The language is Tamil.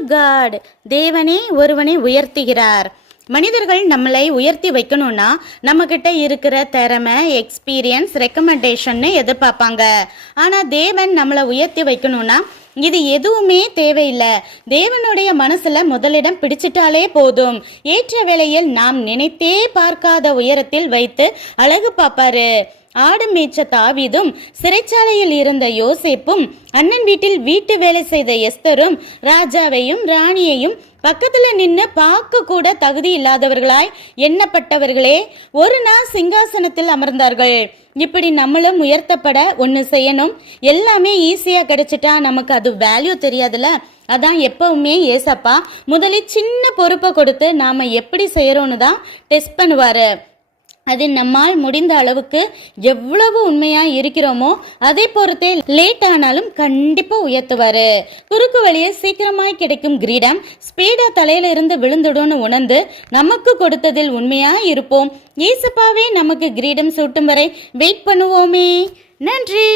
To God. தேவனே ஒருவனை உயர்த்துகிறார். மனிதர்கள் நம்மளை உயர்த்தி வைக்கணும்னா நம்மக்கிட்ட இருக்கிற திறமை, எக்ஸ்பீரியன்ஸ், ரெக்கமெண்டேஷன் எதிர்பார்ப்பாங்க. ஆனால் தேவன் நம்மளை உயர்த்தி வைக்கணும்னா இது எதுவுமே தேவையில்லை. தேவனுடைய மனசுல முதலிடம் பிடிச்சிட்டாலே போதும். ஏற்ற வேளையில் நாம் நினைத்தே பார்க்காத உயரத்தில் வைத்து அழகு பார்ப்பாரு. ஆடு மேய்ச்ச தாவீதும், சிறைச்சாலையில் இருந்த யோசேப்பும், அண்ணன் வீட்டில் வீட்டு வேலை செய்த எஸ்தரும், ராஜாவையும் ராணியையும் பக்கத்துல நின்று பார்க்க கூட தகுதி இல்லாதவர்களாய் எண்ணப்பட்டவர்களே ஒரு நாள் சிங்காசனத்தில் அமர்ந்தார்கள். இப்படி நம்மளும் உயர்த்தப்பட ஒன்று செய்யணும். எல்லாமே ஈஸியாக கிடைச்சிட்டா நமக்கு அது வேல்யூ தெரியாதுல்ல. அதான் எப்பவுமே ஏசப்பா முதலில் சின்ன பொறுப்பை கொடுத்து நாம் எப்படி செய்கிறோன்னு தான் டெஸ்ட் பண்ணுவார். அது நம்மால் முடிந்த அளவுக்கு எவ்வளவு உண்மையா இருக்கிறோமோ அதை பொறுத்தே லேட் ஆனாலும் கண்டிப்பா உயர்த்துவாரு. குறுக்கு வழியே சீக்கிரமாய் கிடைக்கும் கிரீடம் ஸ்பீடா தலையில இருந்து விழுந்துடும்னு உணர்ந்து நமக்கு கொடுத்ததில் உண்மையா இருப்போம். ஏசப்பாவே நமக்கு கிரீடம் சூட்டும் வரை வெயிட் பண்ணுவோமே. நன்றி.